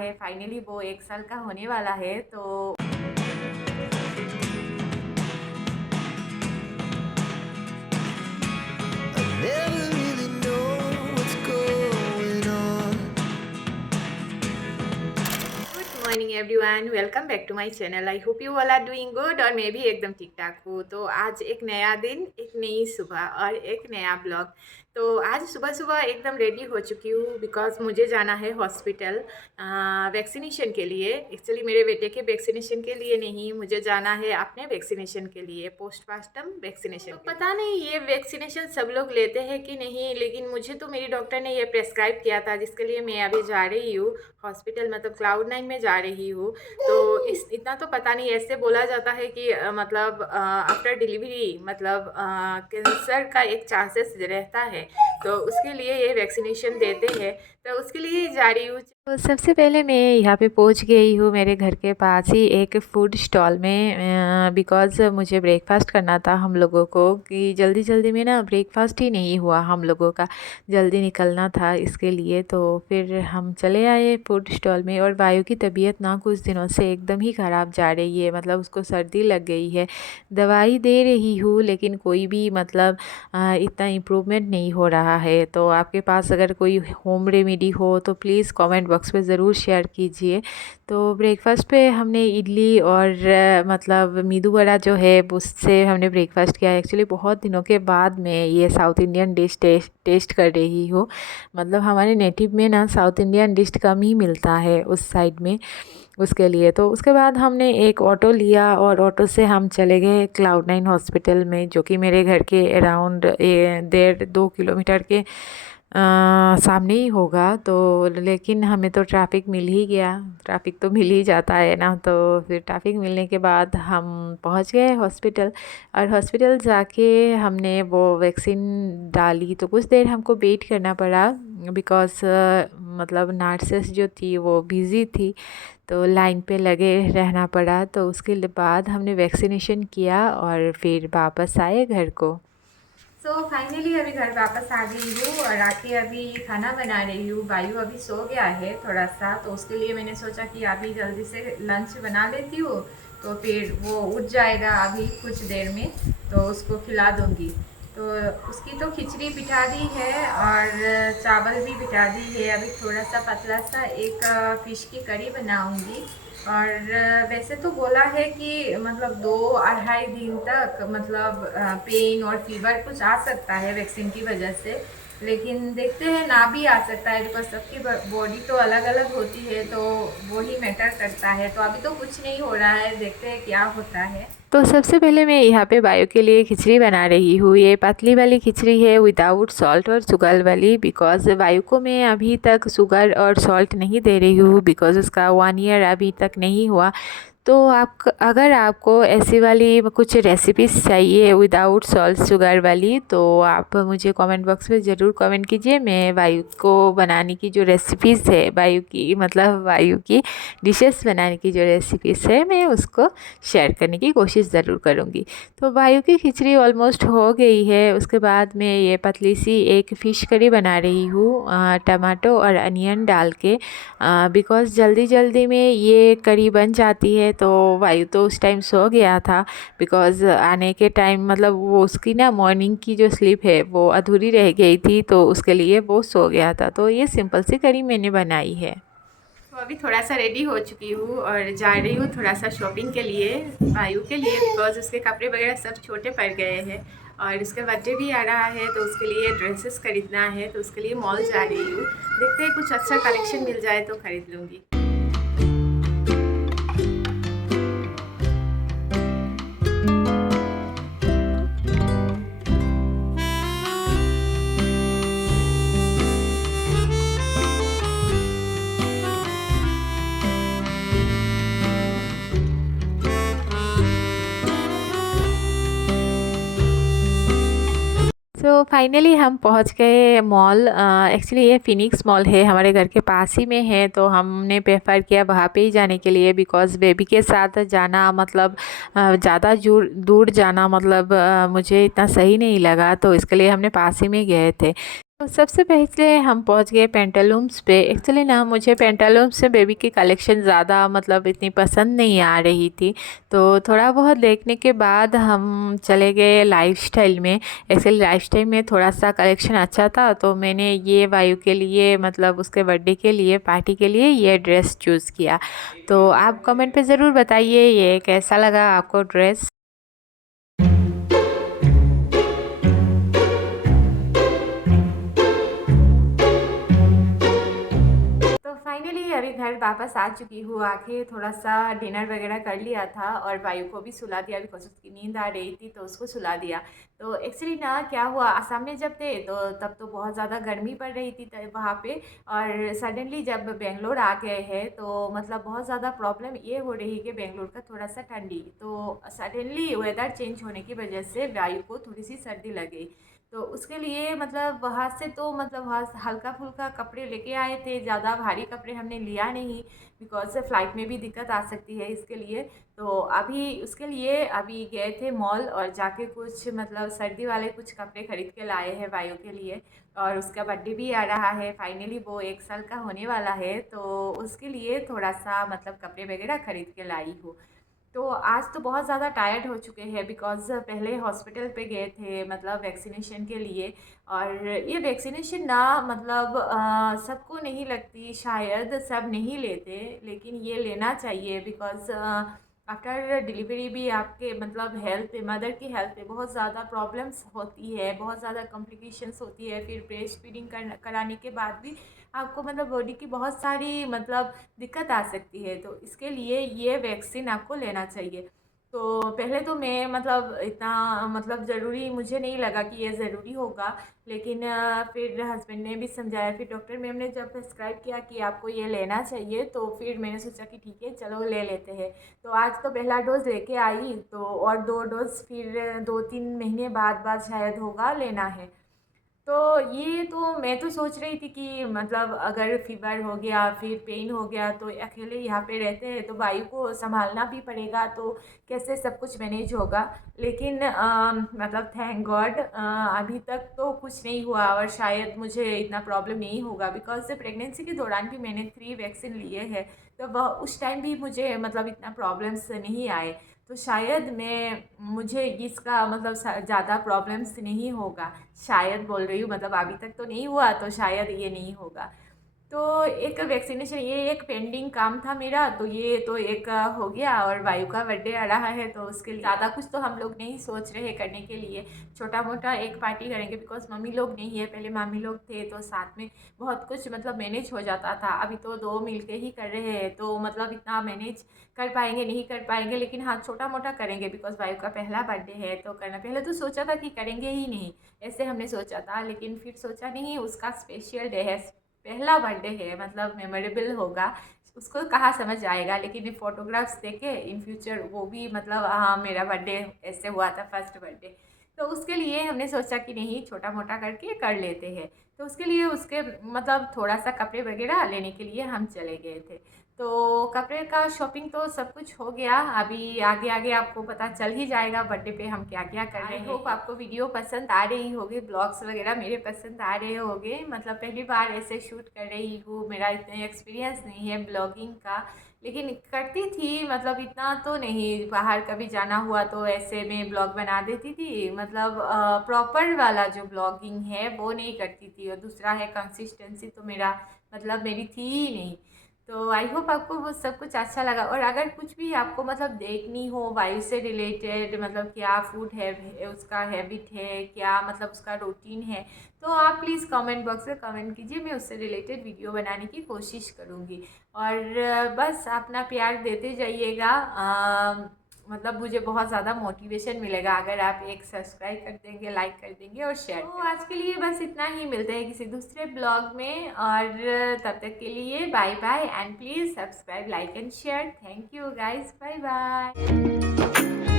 है फाइनली वो 1 साल का होने वाला है। तो Never really know what's going on. Good morning everyone, welcome back to my channel. I hope you all are doing good और मैं भी एकदम ठीक ठाक हूँ। तो आज एक नया दिन, एक नई सुबह और एक नया ब्लॉग। तो आज सुबह सुबह एकदम रेडी हो चुकी हूँ बिकॉज मुझे जाना है हॉस्पिटल वैक्सीनेशन के लिए। एक्चुअली मेरे बेटे के वैक्सीनेशन के लिए नहीं, मुझे जाना है अपने वैक्सीनेशन के लिए, पोस्टमार्टम वैक्सीनेशन। तो पता नहीं ये वैक्सीनेशन सब लोग लेते हैं कि नहीं, लेकिन मुझे तो मेरी डॉक्टर ने ये प्रेस्क्राइब किया था, जिसके लिए मैं अभी जा रही हूँ हॉस्पिटल, मतलब Cloud9 में जा रही हूँ। तो इतना तो पता नहीं, ऐसे बोला जाता है कि मतलब आफ्टर डिलीवरी मतलब कैंसर का एक चांसेस रहता है, तो उसके लिए ये वैक्सीनेशन देते हैं, तो उसके लिए ही जा रही हूँ। तो सबसे पहले मैं यहाँ पे पहुँच गई हूँ मेरे घर के पास ही एक फ़ूड स्टॉल में, बिकॉज़ मुझे ब्रेकफास्ट करना था हम लोगों को, कि जल्दी जल्दी में ना ब्रेकफास्ट ही नहीं हुआ हम लोगों का, जल्दी निकलना था इसके लिए। तो फिर हम चले आए फूड स्टॉल में। और वायु की तबीयत ना कुछ दिनों से एकदम ही ख़राब जा रही है, मतलब उसको सर्दी लग गई है। दवाई दे रही हूँ लेकिन कोई भी मतलब इतना इम्प्रूवमेंट नहीं हो रहा है। तो आपके पास अगर कोई होम रेमेडी हो तो प्लीज़ कमेंट बॉक्स में ज़रूर शेयर कीजिए। तो ब्रेकफास्ट पे हमने इडली और मतलब मेदू वड़ा जो है उससे हमने ब्रेकफास्ट किया। एक्चुअली बहुत दिनों के बाद मैं ये साउथ इंडियन डिश टेस्ट कर रही हूँ। मतलब हमारे नेटिव में ना साउथ इंडियन डिश कम ही मिलता है उस साइड में, उसके लिए। तो उसके बाद हमने एक ऑटो लिया और ऑटो से हम चले गए Cloud9 हॉस्पिटल में, जो कि मेरे घर के अराउंड 1.5-2 किलोमीटर के सामने ही होगा। तो लेकिन हमें तो ट्रैफ़िक मिल ही गया, ट्रैफ़िक तो मिल ही जाता है ना। तो फिर ट्रैफ़िक मिलने के बाद हम पहुंच गए हॉस्पिटल, और हॉस्पिटल जाके हमने वो वैक्सीन डाली। तो कुछ देर हमको वेट करना पड़ा बिकॉज़ मतलब नर्सेस जो थी वो बिज़ी थी, तो लाइन पे लगे रहना पड़ा। तो उसके बाद हमने वैक्सीनेशन किया और फिर वापस आए घर को। सो फाइनली अभी घर वापस आ गई हूँ और आके अभी खाना बना रही हूँ। वायु अभी सो गया है थोड़ा सा, तो उसके लिए मैंने सोचा कि अभी जल्दी से लंच बना लेती हूँ, तो फिर वो उठ जाएगा अभी कुछ देर में, तो उसको खिला दूँगी। तो उसकी तो खिचड़ी बिठा दी है और चावल भी बिठा दी है। अभी थोड़ा सा पतला सा एक फ़िश की करी बनाऊँगी। और वैसे तो बोला है कि मतलब 2-2.5 दिन तक मतलब पेन और फीवर कुछ आ सकता है वैक्सीन की वजह से, लेकिन देखते हैं ना भी आ सकता है, बिकॉज सबकी बॉडी तो अलग अलग होती है, तो वो ही मैटर करता है। तो अभी तो कुछ नहीं हो रहा है, देखते हैं क्या होता है। तो सबसे पहले मैं यहाँ पे वायु के लिए खिचड़ी बना रही हूँ। ये पतली वाली खिचड़ी है विदाउट सॉल्ट और शुगर वाली, बिकॉज़ वायु को मैं अभी तक शुगर और सॉल्ट नहीं दे रही हूँ, बिकॉज़ उसका 1 ईयर अभी तक नहीं हुआ। तो आप अगर आपको ऐसी वाली कुछ रेसिपीज़ चाहिए विदाउट सॉल्ट शुगर वाली, तो आप मुझे कमेंट बॉक्स में ज़रूर कमेंट कीजिए। मैं वायु को बनाने की जो रेसिपीज़ है, वायु की मतलब वायु की डिशेस बनाने की जो रेसिपीज़ है, मैं उसको शेयर करने की कोशिश ज़रूर करूँगी। तो वायु की खिचड़ी ऑलमोस्ट हो गई है। उसके बाद मैं ये पतली सी एक फ़िश करी बना रही हूँ टमाटो और अनियन डाल के, बिकॉज़ जल्दी जल्दी में ये करी बन जाती है। तो वायु तो उस टाइम सो गया था, बिकॉज़ आने के टाइम मतलब वो उसकी ना मॉर्निंग की जो स्लीप है वो अधूरी रह गई थी, तो उसके लिए वो सो गया था। तो ये सिंपल सी करी मैंने बनाई है। तो अभी थोड़ा सा रेडी हो चुकी हूँ और जा रही हूँ थोड़ा सा शॉपिंग के लिए वायु के लिए, बिकॉज़ उसके कपड़े वगैरह सब छोटे पड़ गए हैं और उसका बर्थडे भी आ रहा है, तो उसके लिए ड्रेसेस खरीदना है, तो उसके लिए मॉल जा रही हूँ। देखते हैं कुछ अच्छा कलेक्शन मिल जाए तो खरीद लूँगी। फाइनली हम पहुंच गए मॉल। एक्चुअली ये फिनिक्स मॉल है, हमारे घर के पास ही में है, तो हमने प्रेफर किया वहाँ पे ही जाने के लिए, बिकॉज़ बेबी के साथ जाना मतलब ज़्यादा दूर दूर जाना मतलब मुझे इतना सही नहीं लगा, तो इसके लिए हमने पास ही में गए थे। तो सबसे पहले हम पहुंच गए पेंटालूम्स पे। एक्चुअली ना मुझे पेंटालूम्स से बेबी की कलेक्शन ज़्यादा मतलब इतनी पसंद नहीं आ रही थी, तो थोड़ा बहुत देखने के बाद हम चले गए लाइफस्टाइल में। एक्चुअली लाइफस्टाइल में थोड़ा सा कलेक्शन अच्छा था, तो मैंने ये वायु के लिए मतलब उसके बर्थडे के लिए पार्टी के लिए ये ड्रेस चूज़ किया। तो आप कमेंट पे ज़रूर बताइए ये कैसा लगा आपको ड्रेस। तो फाइनली अभी घर वापस आ चुकी हूँ। आके थोड़ा सा डिनर वगैरह कर लिया था और वायु को भी सुला दिया बिकॉज उसकी नींद आ रही थी, तो उसको सुला दिया। तो एक्चुअली ना क्या हुआ, आसाम में जब थे तो तब तो बहुत ज़्यादा गर्मी पड़ रही थी वहाँ पे। और सडनली जब बेंगलोर आ गए हैं तो मतलब बहुत ज़्यादा प्रॉब्लम ये हो रही है कि बेंगलोर का थोड़ा सा ठंडी, तो सडनली वेदर चेंज होने की वजह से वायु को थोड़ी सी सर्दी लग गई। तो उसके लिए मतलब वहाँ से तो मतलब वहाँ से हल्का फुल्का कपड़े लेके आए थे, ज़्यादा भारी कपड़े हमने लिया नहीं बिकॉज से फ़्लाइट में भी दिक्कत आ सकती है इसके लिए। तो अभी उसके लिए अभी गए थे मॉल और जाके कुछ मतलब सर्दी वाले कुछ कपड़े खरीद के लाए हैं वायु के लिए। और उसका बर्थडे भी आ रहा है, फाइनली वो 1 साल का होने वाला है, तो उसके लिए थोड़ा सा मतलब कपड़े वगैरह खरीद के लाई हूँ। तो आज तो बहुत ज़्यादा टायर्ड हो चुके हैं बिकॉज़ पहले हॉस्पिटल पे गए थे मतलब वैक्सीनेशन के लिए। और ये वैक्सीनेशन ना मतलब सबको नहीं लगती, शायद सब नहीं लेते, लेकिन ये लेना चाहिए बिकॉज़ आफ्टर डिलीवरी भी आपके मतलब हेल्थ पे, मदर की हेल्थ पे बहुत ज़्यादा प्रॉब्लम्स होती है, बहुत ज़्यादा कॉम्प्लिकेशंस होती है। फिर ब्रेस्ट फीडिंग कराने के बाद भी आपको मतलब बॉडी की बहुत सारी मतलब दिक्कत आ सकती है, तो इसके लिए ये वैक्सीन आपको लेना चाहिए। तो पहले तो मैं मतलब इतना मतलब ज़रूरी मुझे नहीं लगा कि ये ज़रूरी होगा, लेकिन फिर हस्बैंड ने भी समझाया, फिर डॉक्टर मैम ने जब प्रिस्क्राइब किया कि आपको ये लेना चाहिए, तो फिर मैंने सोचा कि ठीक है चलो ले लेते हैं। तो आज तो पहला डोज़ लेके आई, तो और 2 डोज़ फिर 2-3 महीने बाद शायद होगा लेना है। तो ये तो मैं तो सोच रही थी कि मतलब अगर फीवर हो गया फिर पेन हो गया तो अकेले यहाँ पे रहते हैं तो वायु को संभालना भी पड़ेगा, तो कैसे सब कुछ मैनेज होगा। लेकिन मतलब थैंक गॉड अभी तक तो कुछ नहीं हुआ और शायद मुझे इतना प्रॉब्लम नहीं होगा बिकॉज से प्रेगनेंसी के दौरान भी मैंने 3 वैक्सीन लिए हैं, तो वह उस टाइम भी मुझे मतलब इतना प्रॉब्लम्स नहीं आए। तो शायद मैं मुझे इसका मतलब ज़्यादा प्रॉब्लम्स नहीं होगा। शायद बोल रही हूँ मतलब अभी तक तो नहीं हुआ, तो शायद ये नहीं होगा। तो एक वैक्सीनेशन ये एक पेंडिंग काम था मेरा, तो ये तो एक हो गया। और वायु का बर्थडे आ रहा है तो उसके लिए ज़्यादा कुछ तो हम लोग नहीं सोच रहे करने के लिए, छोटा मोटा एक पार्टी करेंगे बिकॉज मम्मी लोग नहीं है, पहले मामी लोग थे तो साथ में बहुत कुछ मतलब मैनेज हो जाता था। अभी तो दो मिलके ही कर रहे हैं तो मतलब इतना मैनेज कर पाएंगे नहीं कर पाएंगे, लेकिन हाँ छोटा मोटा करेंगे बिकॉज वायु का पहला बर्थडे है तो करना। पहले तो सोचा था कि करेंगे ही नहीं, ऐसे हमने सोचा था, लेकिन फिर सोचा नहीं उसका स्पेशल डे है, पहला बर्थडे है मतलब मेमोरेबल होगा, उसको कहाँ समझ आएगा। लेकिन ये फ़ोटोग्राफ्स देखे इन फ्यूचर वो भी मतलब हाँ मेरा बर्थडे ऐसे हुआ था फर्स्ट बर्थडे, तो उसके लिए हमने सोचा कि नहीं छोटा मोटा करके कर लेते हैं। तो उसके लिए उसके मतलब थोड़ा सा कपड़े वगैरह लेने के लिए हम चले गए थे। तो कपड़े का शॉपिंग तो सब कुछ हो गया, अभी आगे आगे आपको पता चल ही जाएगा बर्थडे पे हम क्या क्या कर रहे हैं। आई होप आपको वीडियो पसंद आ रही होगी, ब्लॉग्स वगैरह मेरे पसंद आ रहे होंगे, मतलब पहली बार ऐसे शूट कर रही हूँ, मेरा इतना एक्सपीरियंस नहीं है ब्लॉगिंग का, लेकिन करती थी मतलब इतना तो नहीं। बाहर कभी जाना हुआ तो ऐसे में ब्लॉग बना देती थी, मतलब प्रॉपर वाला जो ब्लॉगिंग है वो नहीं करती थी। और दूसरा है कंसिस्टेंसी तो मेरा मतलब मेरी थी ही नहीं। तो आई होप आपको वो सब कुछ अच्छा लगा, और अगर कुछ भी आपको मतलब देखनी हो वायु से रिलेटेड, मतलब क्या फूड है उसका हैबिट है क्या, मतलब उसका रूटीन है, तो आप प्लीज़ कमेंट बॉक्स में कमेंट कीजिए, मैं उससे रिलेटेड वीडियो बनाने की कोशिश करूँगी। और बस अपना प्यार देते जाइएगा, मतलब मुझे बहुत ज़्यादा मोटिवेशन मिलेगा अगर आप एक सब्सक्राइब कर देंगे, लाइक कर देंगे और शेयर। तो आज के लिए बस इतना ही, मिलते हैं किसी दूसरे ब्लॉग में, और तब तक के लिए bye bye and please subscribe like and share. Thank you guys, bye bye.